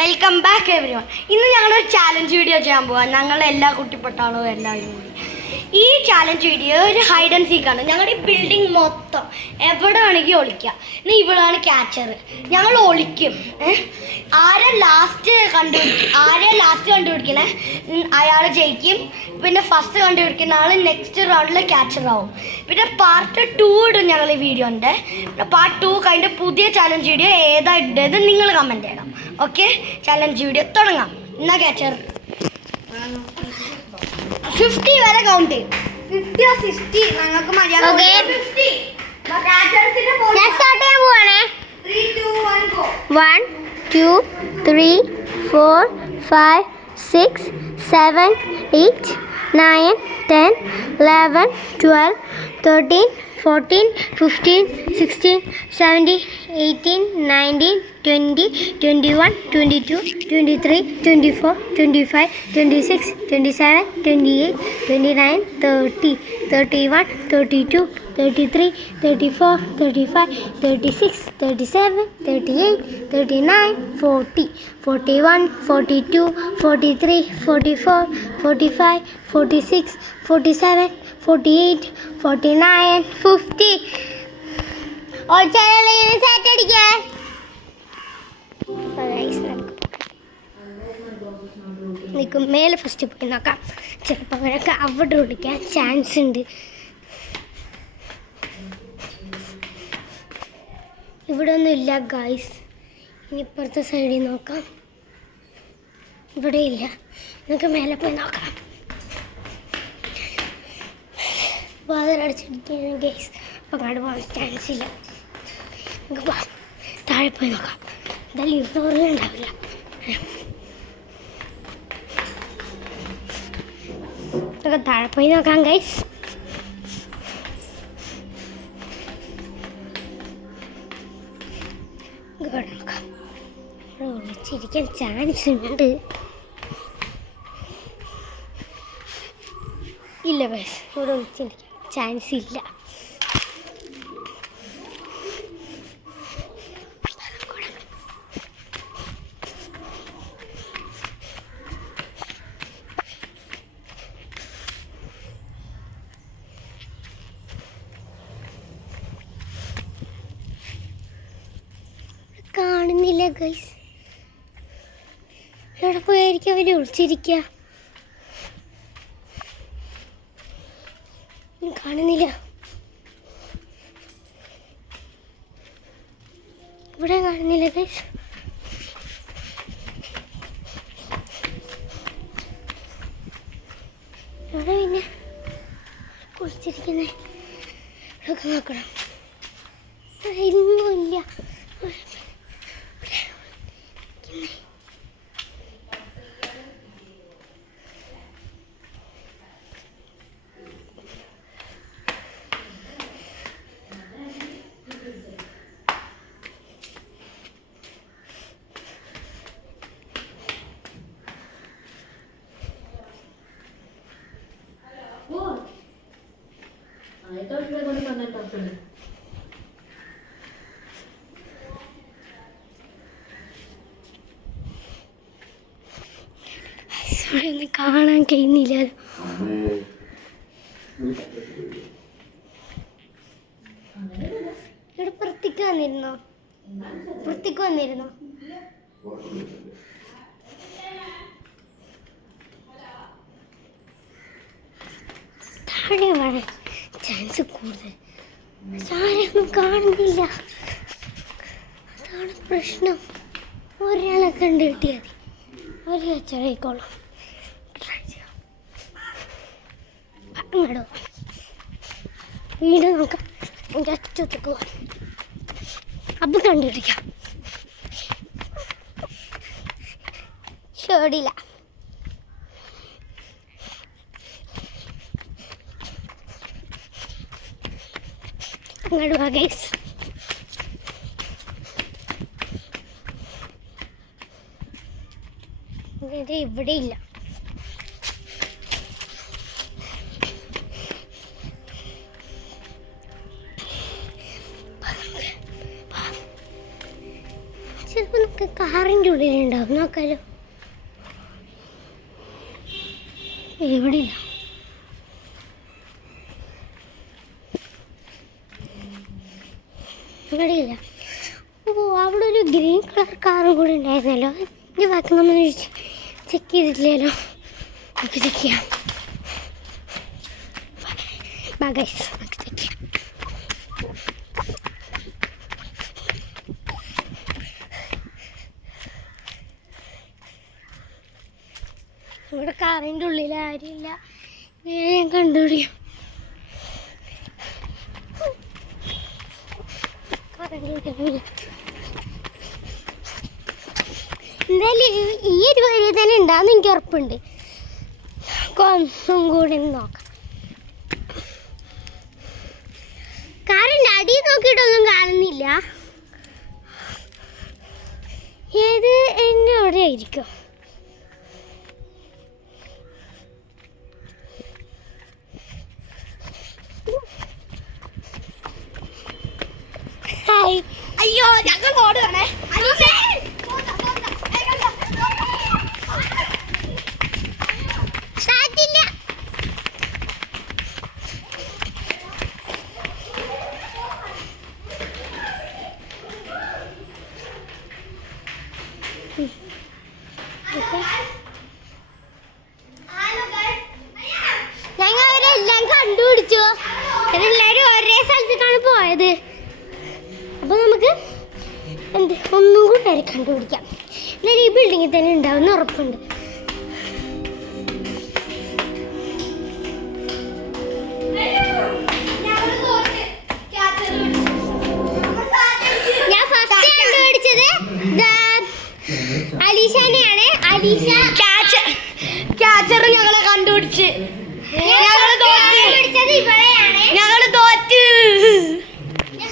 Welcome back everyone. ഇന്ന് ഞങ്ങളൊരു challenge video ചെയ്യാൻ പോവാം. ഞങ്ങൾ എല്ലാ കുട്ടിപ്പട്ടാളും എല്ലാവരും കൂടി. ഈ ചാലഞ്ച് വീഡിയോ ഒരു ഹൈഡ് ആൻഡ് സീക്കാണ്. ഞങ്ങളുടെ ഈ ബിൽഡിംഗ് മൊത്തം എവിടെ വേണമെങ്കിൽ ഒളിക്കാം. ഇനി ഇവളാണ് ക്യാച്ചർ. ഞങ്ങൾ ഒളിക്കും. ആരെ ലാസ്റ്റ് കണ്ടുപിടിക്കണേ അയാൾ ജയിക്കും. പിന്നെ ഫസ്റ്റ് കണ്ടുപിടിക്കുന്ന ആൾ നെക്സ്റ്റ് റൗണ്ടിൽ ക്യാച്ചർ ആവും. പിന്നെ പാർട്ട് 2 ഇടും ഞങ്ങൾ ഈ വീഡിയോൻ്റെ. പിന്നെ പാർട്ട് 2 കഴിഞ്ഞ പുതിയ ചാലഞ്ച് വീഡിയോ ഏതാ ഇട്ടത് നിങ്ങൾ കമൻറ്റ് ചെയ്യണം. ഓക്കെ, ചാലഞ്ച് വീഡിയോ തുടങ്ങാം. എന്നാ ക്യാച്ചർ 50 വരെ കൗണ്ട് ചെയ്യും. 50 or 60 ഞങ്ങൾക്ക് മര്യാദ. 50 ഞാൻ സ്റ്റാർട്ട് ചെയ്യാൻ പോവാണേ. 3 2 1 ഗോ. 1 2 3 4 5 6 7 8 9 10 11 12 13 14 15 16 17 18 19 20 21 22 23 24 25 26 27 28 29 30 31 32 33 34 35 36 37 38 39 40 41 42 43 44 45 46 47 48 49 50. और चैनल सेट अടിക്കേ. നിൽക്കും മേലെ ഫസ്റ്റ് പോയി നോക്കാം. ചിലപ്പോൾ അവരൊക്കെ അവിടെ വിളിക്കാൻ ചാൻസ് ഉണ്ട്. ഇവിടെ ഒന്നും ഇല്ല ഗായ്സ്. ഇനി ഇപ്പുറത്തെ സൈഡിൽ നോക്കാം. ഇവിടെ ഇല്ല. നമുക്ക് മേലെ പോയി നോക്കാം. വാതിലടച്ചിരിക്കുകയാണ് ഗൈസ്. അപ്പം അങ്ങോട്ട് പോകാൻ ചാൻസ് ഇല്ല. നമുക്ക് പോവാം. താഴെ പോയി നോക്കാം. എന്തായാലും ഇവിടെ ഉണ്ടാവില്ല. നമുക്ക് താഴെ പോയി നോക്കാം ഗൈസ്. ഇവിടെ നോക്കാം. ഇവിടെ ഒളിച്ചിരിക്കാൻ ചാൻസ് ഉണ്ട്. ഇല്ല ഗൈസ്, ഇവിടെ ഒളിച്ചിരിക്കാൻ ചാൻസ് ഇല്ല. കാണുന്നില്ല ഗൈസ്. എവിടെ പോയായിരിക്കും അവർ ഒളിച്ചിരിക്കുക? കാണുന്നില്ല. ഇവിടെ കാണുന്നില്ല ഗൈസ്. ഇവിടെ പിന്നെ കുളിച്ചിരിക്കുന്നേ ഇവിടെയൊക്കെ നോക്കണം. ഇല്ല. ഒന്നും കാണാൻ കഴിയുന്നില്ല. ഇവിടെ പുറത്തേക്ക് വന്നിരുന്നോ? താഴെ വരാൻ ചാൻസ് കൂടുതൽ. താഴെയൊന്നും കാണുന്നില്ല. അതാണ് പ്രശ്നം. ഒരാളെ കണ്ടു കിട്ടിയാൽ മതി. ഒരു കച്ചവടം അങ്ങോട്ടോ വീട് നോക്കാം. എനിക്ക് അറ്റത്തേക്ക് പോകാം. അപ്പം കണ്ടുപിടിക്കാം. ഷേടില്ല. അങ്ങോട്ട് പോകാം ഗൈസ്. ഇവിടെ ഇല്ല. ചിലപ്പോൾ നമുക്ക് കാറിൻ്റെ ഉള്ളിലുണ്ടാവും, നോക്കാലോ. എവിടെയില്ല. ഇവിടെയില്ല. ഓ, അവിടെ ഒരു ഗ്രീൻ കളർ കാറും കൂടി ഉണ്ടായിരുന്നല്ലോ. ഇതിൻ്റെ ബാക്കി നമ്മൾ ചെക്ക് ചെയ്തിട്ടില്ലല്ലോ. നമുക്ക് ചെക്ക് ചെയ്യാം. ഗൈസ്, നമുക്ക് ചെക്ക് ചെയ്യാം. ഇവിടെ കാറിൻ്റെ ഉള്ളിൽ ആരുമില്ല. ഞാൻ കണ്ടുപിടിക്കും. എന്തായാലും ഈ ഒരു വഴി തന്നെ ഉണ്ടാകുന്ന എനിക്ക് ഉറപ്പുണ്ട്. ഒന്നും കൂടി നോക്കാം. കാറിൻ്റെ അടി നോക്കിയിട്ടൊന്നും കാണുന്നില്ല. ഏത് എന്നെ അവിടെ ആയിരിക്കും. അയ്യോ, ഞങ്ങൾ ഓടുകയാണേ. ഞങ്ങൾ അവരെല്ലാം കണ്ടുപിടിച്ചു. എല്ലാവരും ഒരേ സ്ഥലത്തേക്കാണ് പോയത്. അപ്പോൾ നമുക്ക് ഒന്നും കൂടെ കണ്ടുപിടിക്കാം. എന്നാലും ഈ ബിൽഡിങ്ങിൽ തന്നെ ഉണ്ടാവുന്ന ഉറപ്പുണ്ട്. ഞാൻ ഫസ്റ്റ് കണ്ടുപിടിച്ചത് അലീഷാനെയാണ്. അലീഷ